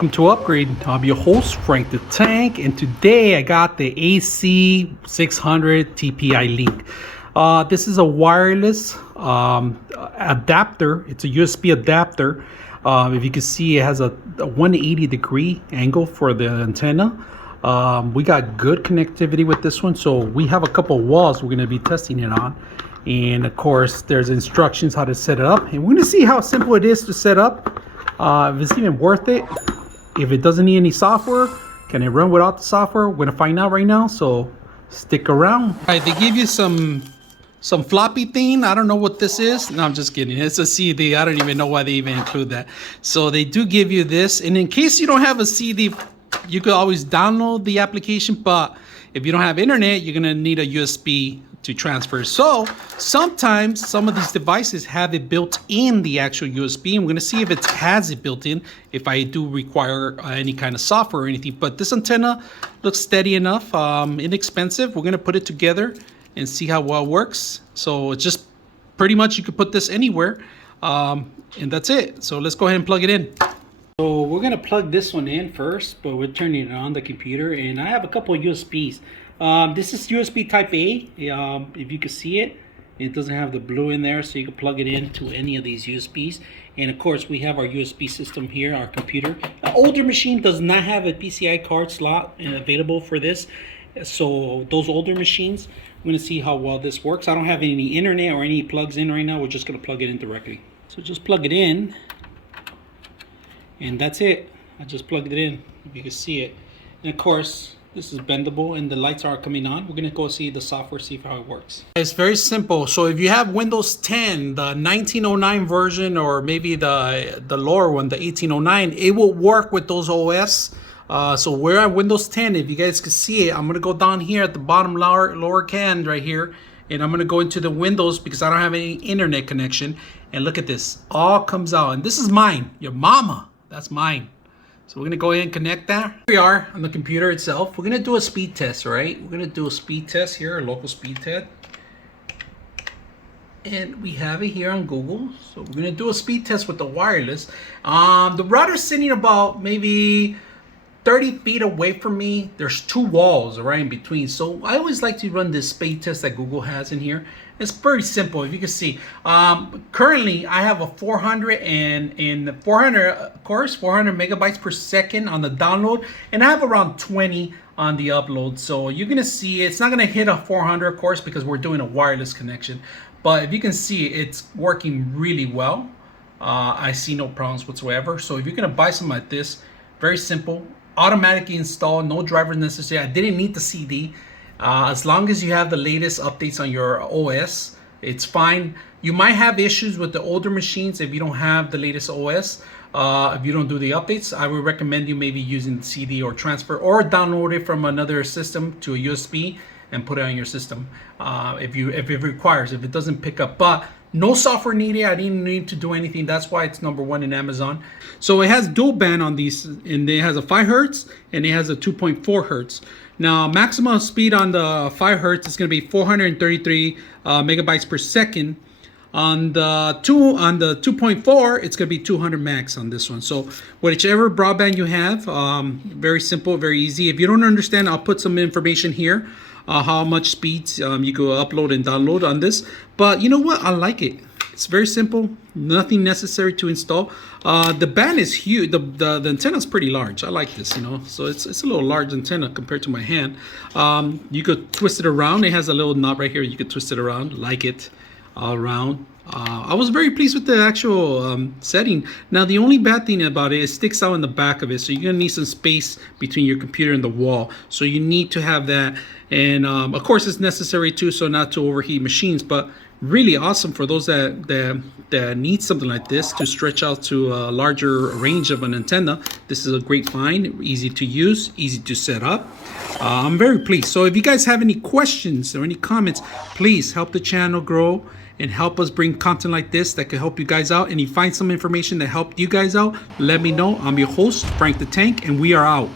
Welcome to Upgrade. I'm your host, Frank the Tank, and today I got the AC600 TPI Link. This is a wireless adapter. It's a USB adapter. If you can see, it has a 180-degree angle for the antenna. We got good connectivity with this one, so we have a couple of walls we're going to be testing it on. And of course, there's instructions how to set it up, and we're going to see how simple it is to set up. If it's even worth it. If it doesn't need any software, can it run without the software? We're gonna find out right now, so stick around. All right, they give you some floppy thing. I don't know what this is. No, I'm just kidding. It's a CD. I don't even know why they even include that. So they do give you this, and in case you don't have a CD, you could always download the application, but if you don't have internet, you're gonna need a USB to transfer. So sometimes some of these devices have it built in the actual USB, and we're gonna see if it has it built in, if I do require any kind of software or anything. But this antenna looks steady enough, inexpensive. We're gonna put it together and see how well it works. So it's just pretty much, you could put this anywhere, and that's it. So let's go ahead and plug it in. So we're gonna plug this one in first, but we're turning it on the computer, and I have a couple of USBs. This is USB type A. If you can see it, it doesn't have the blue in there, so you can plug it into any of these USBs. And of course, we have our USB system here, our computer. An older machine does not have a PCI card slot available for this. So those older machines, I'm gonna see how well this works. I don't have any internet or any plugs in right now. We're just gonna plug it in directly. So just plug it in, and that's it. I just plugged it in, if you can see it. And of course, this is bendable and the lights are coming on. We're gonna go see the software, see how it works. It's very simple. So if you have Windows 10, the 1909 version, or maybe the lower one, the 1809, it will work with those OS. So we're at Windows 10. If you guys can see it, I'm gonna go down here at the bottom lower can right here, and I'm gonna go into the Windows because I don't have any internet connection. And look at this, all comes out. And this is mine, your mama, that's mine. So we're gonna go ahead and connect that. Here we are on the computer itself. We're gonna do a speed test, right? We're gonna do a speed test here, a local speed test. And we have it here on Google. So we're gonna do a speed test with the wireless. The router's sitting about maybe 30 feet away from me. There's two walls right in between. So I always like to run this speed test that Google has in here. It's very simple. If you can see, currently I have a 400 of course, 400 megabytes per second on the download, and I have around 20 on the upload. So you're gonna see it's not gonna hit a 400, of course, because we're doing a wireless connection. But if you can see, it's working really well. I see no problems whatsoever. So if you're gonna buy something like this, very simple, automatically install, no drivers necessary. I didn't need the CD. As long as you have the latest updates on your OS, it's fine. You might have issues with the older machines if you don't have the latest OS. If you don't do the updates, I would recommend you maybe using the CD or transfer, or download it from another system to a USB and put it on your system if it requires, if it doesn't pick up. But no software needed. I didn't need to do anything. That's why it's #1 in Amazon. So it has dual band on these, and it has a 5 hertz and it has a 2.4 hertz. Now, maximum speed on the 5 hertz is going to be 433 megabytes per second. On the 2.4, it's going to be 200 max on this one. So whichever broadband you have, very simple, very easy. If you don't understand, I'll put some information here. How much speeds you can upload and download on this. But you know what? I like it. It's very simple. Nothing necessary to install. The band is huge. The antenna is pretty large. I like this, you know. So it's a little large antenna compared to my hand. You could twist it around. It has a little knob right here. You could twist it around, like it, all around. I was very pleased with the actual setting. Now, the only bad thing about it, it sticks out in the back of it. So you're going to need some space between your computer and the wall. So you need to have that. And of course, it's necessary too, so not to overheat machines. But really awesome for those that need something like this to stretch out to a larger range of an antenna. This is a great find, easy to use, easy to set up. I'm very pleased. So if you guys have any questions or any comments, please help the channel grow and help us bring content like this that can help you guys out. And you find some information that helped you guys out, let me know. I'm your host, Frank the Tank, and we are out.